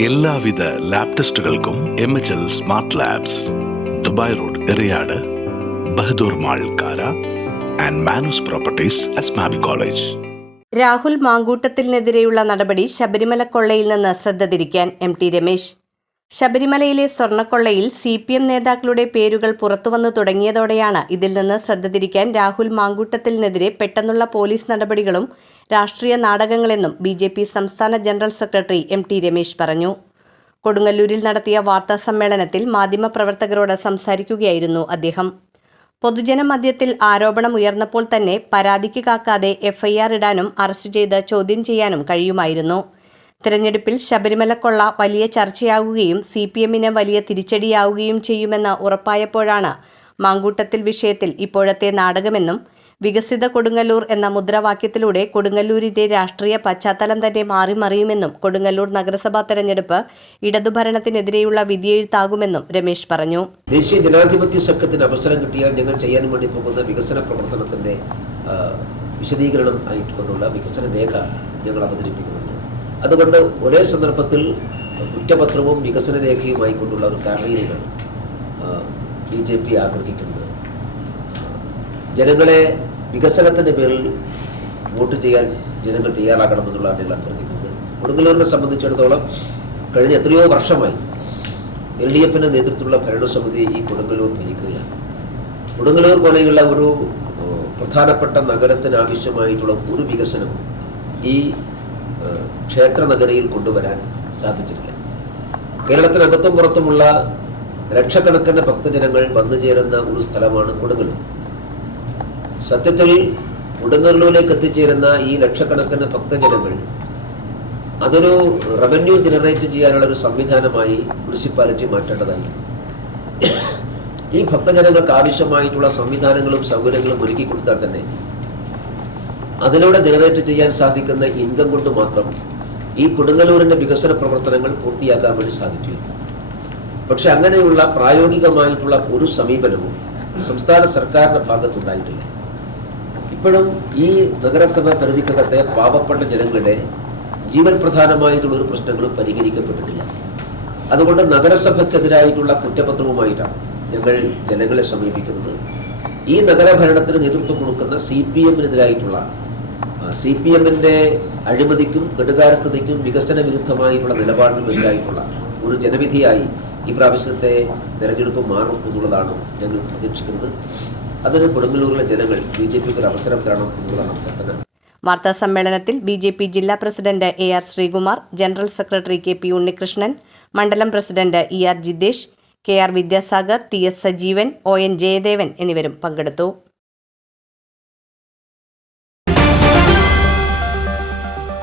എല്ലാവിധ lab ടെസ്റ്റുകൾക്കും M H L smart labs Dubai road Eriyad Bahadur mall Kara and Manoos properties Asmabi college Rahul മാങ്കൂട്ടത്തിനെതിരെയുള്ള നടപടി ശബരിമല കൊള്ളയിൽ നിന്ന് ശ്രദ്ധ തിരിക്കാൻ M T Ramesh ശബരിമലയിലെ സ്വർണക്കൊള്ളയിൽ C P M നേതാക്കളുടെ പേരുകൾ പുറത്തുവന്നു തുടങ്ങിയതോടെയാണ് ഇതിൽ നിന്ന് ശ്രദ്ധ തിരിക്കാൻ രാഹുൽ മാങ്കൂട്ടത്തിനെതിരെ പെട്ടെന്നുള്ള പോലീസ് നടപടികളും രാഷ്ട്രീയ നാടകങ്ങളെന്നും ബി ജെ പി സംസ്ഥാന general secretary M T Ramesh പറഞ്ഞു. കൊടുങ്ങല്ലൂരിൽ നടത്തിയ വാർത്താ സമ്മേളനത്തിൽ മാധ്യമപ്രവർത്തകരോട് സംസാരിക്കുകയായിരുന്നു അദ്ദേഹം. പൊതുജന മധ്യത്തിൽ ആരോപണം ഉയർന്നപ്പോൾ തന്നെ പരാതിക്ക് കാക്കാതെ എഫ്ഐആർ ഇടാനും അറസ്റ്റ് ചെയ്ത് ചോദ്യം ചെയ്യാനും കഴിയുമായിരുന്നു. തിരഞ്ഞെടുപ്പിൽ ശബരിമല കൊള്ള വലിയ ചർച്ചയാകുകയും സി പി എമ്മിന് വലിയ തിരിച്ചടിയാവുകയും ചെയ്യുമെന്ന് ഉറപ്പായപ്പോഴാണ് മാങ്കൂട്ടത്തിൽ വിഷയത്തിൽ ഇപ്പോഴത്തെ നാടകമെന്നും വികസിത കൊടുങ്ങല്ലൂർ എന്ന മുദ്രാവാക്യത്തിലൂടെ കൊടുങ്ങല്ലൂരിന്റെ രാഷ്ട്രീയ പശ്ചാത്തലം തന്നെ മാറി മറിയുമെന്നും കൊടുങ്ങല്ലൂർ നഗരസഭാ തെരഞ്ഞെടുപ്പ് ഇടതുഭരണത്തിനെതിരെയുള്ള വിധിയെഴുത്താകുമെന്നും രമേശ് പറഞ്ഞു. ദേശീയ ജനാധിപത്യ സംഘത്തിന് അവസരം കിട്ടിയാൽ ഞങ്ങൾ ചെയ്യാൻ വേണ്ടി പോകുന്ന വികസന പ്രവർത്തനത്തിന്റെ വിശദീകരണം ആയിക്കൊണ്ടുള്ള വികസന രേഖ ഞങ്ങൾ അവതരിപ്പിക്കുന്നുണ്ട്. അതുകൊണ്ട് ഒരേ സന്ദർഭത്തിൽ കുറ്റപത്രവും വികസന രേഖയുമായി കൊണ്ടുള്ള ഒരു കാമ്പയിനുകൾ ബി ജെ പി ആഗ്രഹിക്കുന്നത്. ജനങ്ങളെ വികസനത്തിന്റെ പേരിൽ വോട്ട് ചെയ്യാൻ ജനങ്ങൾ തയ്യാറാകണമെന്നുള്ളതാണ് ഞങ്ങൾ അഭ്യർത്ഥിക്കുന്നത് കൊടുങ്ങല്ലൂരിനെ സംബന്ധിച്ചിടത്തോളം കഴിഞ്ഞ എത്രയോ വർഷമായി എൽ ഡി എഫിന്റെ നേതൃത്വത്തിലുള്ള ഭരണസമിതി ഈ കൊടുങ്ങല്ലൂർ ഭരിക്കുകയാണ്. കൊടുങ്ങല്ലൂർ പോലെയുള്ള ഒരു പ്രധാനപ്പെട്ട നഗരത്തിന് ആവശ്യമായിട്ടുള്ള ഒരു വികസനം ഈ ക്ഷേത്ര നഗരിയിൽ കൊണ്ടുവരാൻ സാധിച്ചിട്ടില്ല. കേരളത്തിനകത്തും പുറത്തുമുള്ള ലക്ഷക്കണക്കിന് ഭക്തജനങ്ങൾ വന്നു ചേരുന്ന ഒരു സ്ഥലമാണ് കൊടുങ്ങല്ലൂർ. സത്യത്തിൽ കൊടുങ്ങല്ലൂരിലേക്ക് എത്തിച്ചേരുന്ന ഈ ലക്ഷക്കണക്കിന് ഭക്തജനങ്ങൾ അതൊരു റവന്യൂ ജനറേറ്റ് ചെയ്യാനുള്ള ഒരു സംവിധാനമായി മുനിസിപ്പാലിറ്റി മാറ്റേണ്ടതായി. ഈ ഭക്തജനങ്ങൾക്ക് ആവശ്യമായിട്ടുള്ള സംവിധാനങ്ങളും സൗകര്യങ്ങളും ഒരുക്കി കൊടുത്താൽ തന്നെ അതിലൂടെ ജനറേറ്റ് ചെയ്യാൻ സാധിക്കുന്ന ഇൻകം കൊണ്ട് മാത്രം ഈ കൊടുങ്ങല്ലൂരിന്റെ വികസന പ്രവർത്തനങ്ങൾ പൂർത്തിയാക്കാൻ വേണ്ടി സാധിച്ചു. പക്ഷെ അങ്ങനെയുള്ള പ്രായോഗികമായിട്ടുള്ള ഒരു സമീപനവും സംസ്ഥാന സർക്കാരിന്റെ ഭാഗത്തുണ്ടായിട്ടില്ല. ഇപ്പോഴും ഈ നഗരസഭ പരിധിക്കകത്തെ പാവപ്പെട്ട ജനങ്ങളുടെ ജീവൻ പ്രധാനമായിട്ടുള്ള ഒരു പ്രശ്നങ്ങളും പരിഹരിക്കപ്പെട്ടിട്ടില്ല. അതുകൊണ്ട് നഗരസഭയ്ക്കെതിരായിട്ടുള്ള കുറ്റപത്രവുമായിട്ടാണ് ഞങ്ങൾ ജനങ്ങളെ സമീപിക്കുന്നത്. ഈ നഗരഭരണത്തിന് നേതൃത്വം കൊടുക്കുന്ന സി പി എമ്മിനെതിരായിട്ടുള്ള സി പി എമ്മിന്റെ അഴിമതിക്കും കെടുകാരസ്ഥതയ്ക്കും വികസന വിരുദ്ധമായിട്ടുള്ള നിലപാടിനും എതിരായിട്ടുള്ള ഒരു ജനവിധിയായി ഈ പ്രാവശ്യത്തെ തെരഞ്ഞെടുപ്പ് മാറും എന്നുള്ളതാണ് ഞങ്ങൾ പ്രതീക്ഷിക്കുന്നത്. അതിന് കൊടുങ്ങല്ലൂരിലെ ജനങ്ങൾ ബി ജെ പിക്ക് ഒരു അവസരം തരണം എന്നുള്ളതാണ് അഭ്യർത്ഥന വാർത്താ സമ്മേളനത്തിൽ ബി ജെ പി ജില്ലാ president A R Sreekumar general secretary K P Unnikrishnan മണ്ഡലം president E R Jitesh K R Vidyasagar T S Sajeevan O N Jayadevan എന്നിവരും പങ്കെടുത്തു.